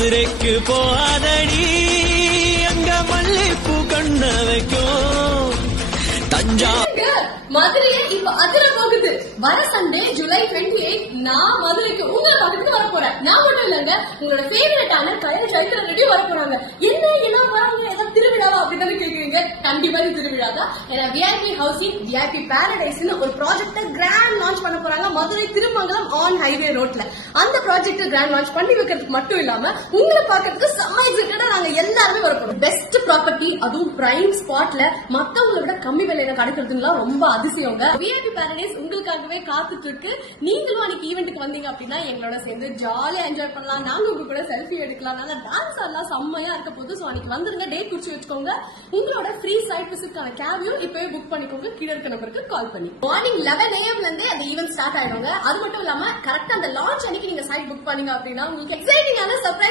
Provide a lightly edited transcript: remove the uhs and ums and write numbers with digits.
மதுரைக்கு போகாதடி அங்க மல்லிப்பூ கண்ண வைக்கும் தஞ்சா மதுரையை இப்ப அதிர போகுது. வர சண்டே ஜூலை 28 நான் மதுரைக்கு உங்களை பார்த்துட்டு வர போறேன். நான் மட்டும் இல்லங்க, உங்களோட ஃபேவரட்டான கயல் சைக்கிள் ரெடி வர போறாங்க. என்ன எல்லாம் வராங்க, ஏதாவது திருவிழாவா அப்படின்னு கேக்குறீங்க. கண்டிப்பா திருவிழா தான். ஏன்னா விஐபி ஹவுசிங் விஐபி பாரடைஸ்னு ஒரு ப்ராஜெக்ட கிராண்ட் லான்ச் பண்ண போறாங்க மதுரை திருமங்கலம் ஆன் ஹைவே ரோட்ல. அந்த ப்ராஜெக்ட் கிராண்ட் லான்ச் பண்ணி வைக்கிறதுக்கு மட்டும் இல்லாம உங்களை பார்க்கறதுக்கு செம்ம எக்ஸைட்டடா நாங்க எல்லாருமே வர போறோம். பெஸ்ட் ப்ராப்பர்ட்டி, அதுவும் பிரைம் ஸ்பாட்ல மத்தவங்களை விட கம்மி விலையில கிடைக்கிறதுலாம் ரொம்ப அதிசயங்க. விஐபி பாரடைஸ் உங்களுக்காகவே காத்துட்டு இருக்கு. நீங்களும் அன்னைக்கு ஈவெண்ட்டுக்கு வந்தீங்க அப்படின்னா எங்களோட சேர்ந்து ஜாலியா என்ஜாய் பண்ணலாம். நாங்க உங்க கூட செல்ஃபி எடுக்கலாம். நல்லா டான்ஸ் ஆடலாம். செம்மையா இருக்க போது. சோ அன்னைக்கு வந்துருங்க. டேட் குறிச்சு வச்சுக்கோங்க. உங்களோட ஃப்ரீ சைட் விசிட்கான கேபையும் இப்பவே புக் பண்ணிக்கோங்க. கீழே இருக்க நம்பருக்கு கால் பண்ணி. மார்னிங் 11 AM இருந்து அந்த ஈவென்ட் ஸ்டார்ட் ஆயிடுங்க. அது மட்டும் இல்லாம கரெக்டா அந்த லான்ச் அன்னைக்கு நீங்க சைட் புக் பண்ணீங்க அப்படின்னா உங்களுக்கு எக்ஸைட்டிங்கான சர்ப்ரைஸ்